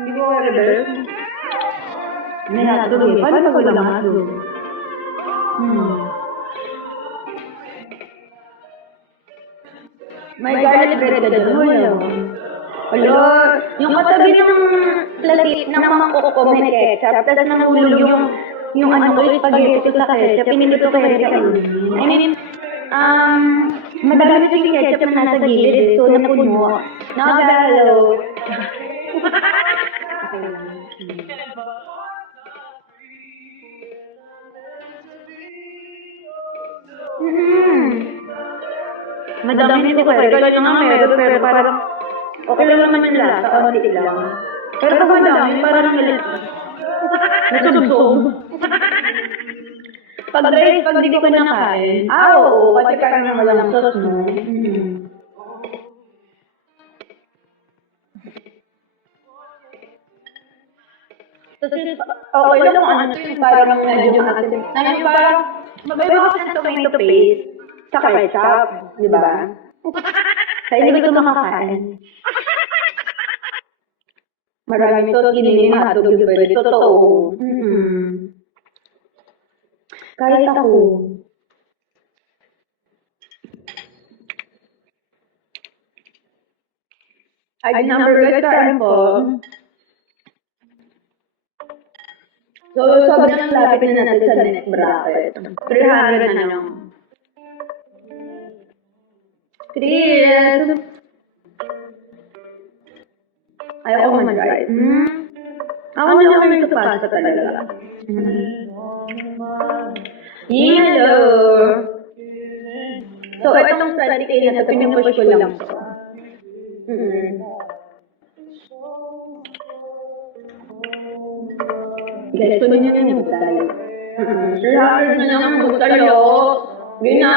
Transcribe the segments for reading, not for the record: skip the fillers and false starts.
Hindi ko order. May hotdog eh. Paano pag walang hotdog? May garlic bread na doon. Hello, yung katabi ng lagi ng mangkok ko may ketchup, tapos nahulog yung ano ko, spaghetti ko sa ketchup, pinindot ko kaya I mean, madami yung ketchup na nasa gilid, so napuno. Nakagalo. Madami ko kaya, kaya nga meron, pero parang okay lang naman yung lasa, konti lang. Pero pag madami, parang nasubsob. Pag rice, pag di ko kinakain, oo, kasi parang walang sauce, no? Kasi, okay lang kung ano yung parang medyo maasin. Ngayon parang, magaiba kasi ng tomato paste sa ketchup, di ba? Kaya hindi ko ito makakain. Marami ito, kinili na hotdog yung pwede. Totoo. Kahit ako. Ay, number question po. So, sobrang lapit na natin sa next bracket. 300 na lang. Chris! Ayaw ko mag-drive. Ako hindi ako may pasta talaga. Hello! So, itong static na ito, pinupush ko lang ito. Guys, tuloy nyo na yung butal. Lahat na lang ang butal, oh. Gina!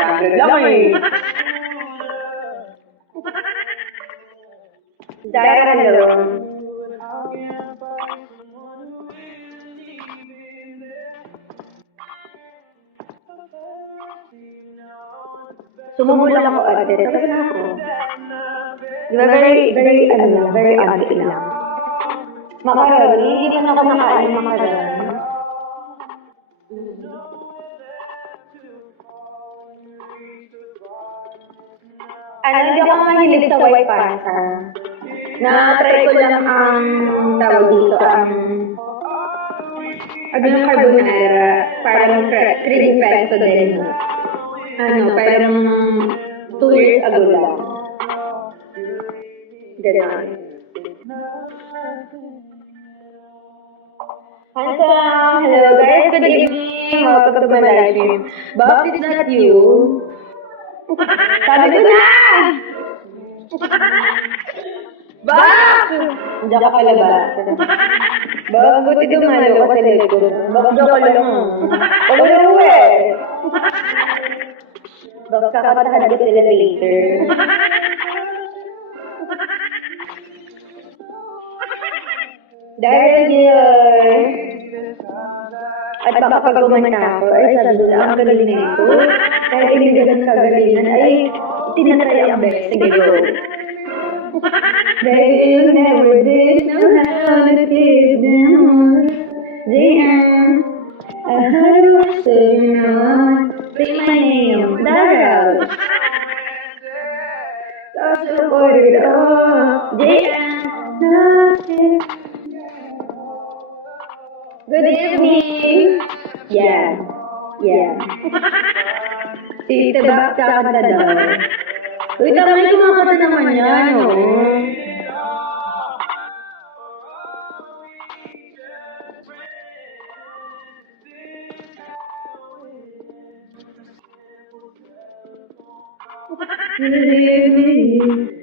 Bakit lang eh. Dahil ano? Sumumula ako agad. Tapos na ako. Di ba, very auntie lang. Macaroni, hindi ko na kumakain macaroni. Hindi ako mahilig sa white pasta. Na-try ko lang ang tawag dito, yung carbonara, parang cream pesto din. Parang 2 years ago lang. Ganun. Hello guys, good evening. Welcome to my live stream. Bob, is that you? Sabi ko na! Bak! Diyan ka pala ba? Bak, buti dumalo ka sa likod. Bak, diyan ka lang. Pag-uwi! Bak, kakatahan ka sila later. Dahil yun. At baka pag kumanta ako, ay sabi lang, ang galing na ito. Kahit hindi ganun kagalingan, ay tinatry ang best. Sige, go. Baby, you never did know how to keep them on. JM, I heard you say no. Say my name, Dara. Stop supported all. JM, nothing. Good evening. Yeah. Tita, bakit ka daw? Uy, tamay kumakata naman yan, oh.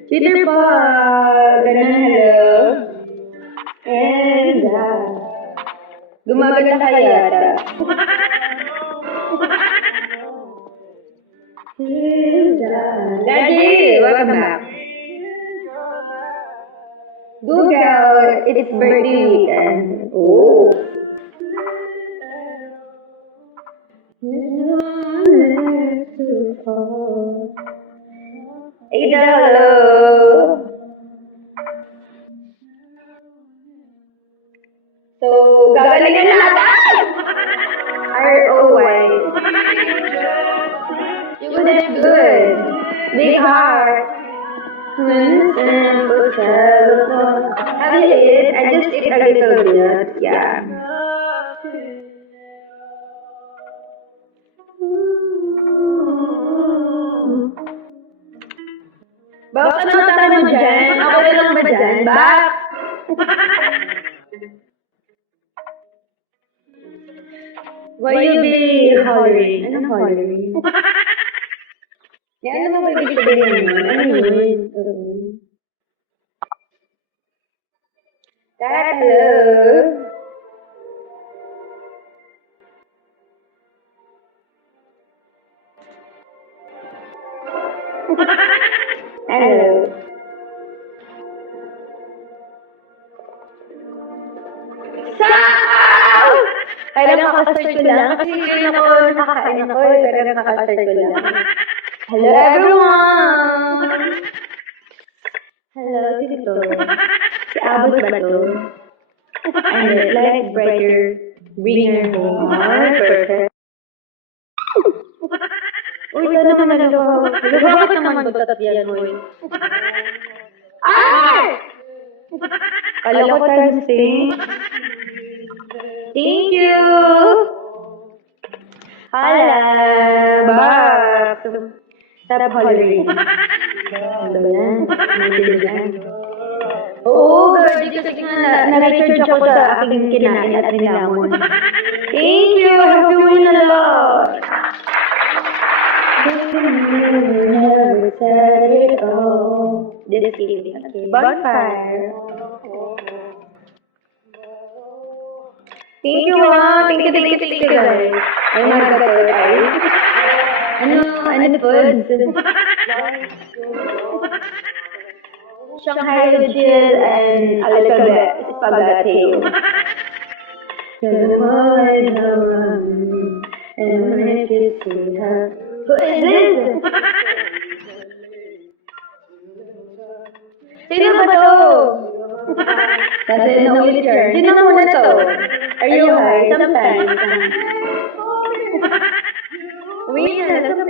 Peter Paul, ganun, hello. And, gumaganda ka yata. Daddy, welcome back. Google, it's birthday weekend. Oh. Ada, hello. So, gagalingan na natin! R-O-Y. You did good. Big heart. Simple telephone. Have you eaten? I just ate a little bit. Yeah. Bakit ano tatay mo dyan? Okay lang ba dyan? Bak? Why you be hollering? Anong hollering? Yan, ano ba ibig sabihin mo? Ano yun? Dad, hello? Hello? Sao! Kailan makastart ko lang? Kasi yun ako, nakakain ako, pero nakakastart ko lang. Hello everyone! Hello, sino to? Si Abos ba to? And light brighter ringer. Perfect. Uy, sana naman nalagaw. Bakit naman batat yan, uy? Ay! Kala ko tayo sing. Thank you! Hala! Bak! Sarap hollering. Ano ba yan? Mabilis yan. Oo, girl. Dito na-recharge ako sa aking kinain at nilamon. Thank you! I hope you win a lot! Never said it all. This evening. Okay, bonfire. Thank you, ma. Thank you, guys. Ay, magkakaroon ay. Ano food? Shanghai chill and a little bit spaghetti. And when I kiss her, who is this? Sino ba to? Kasi no-will turn. Sino muna to? Are you high? Sometimes. Uwi na, nasa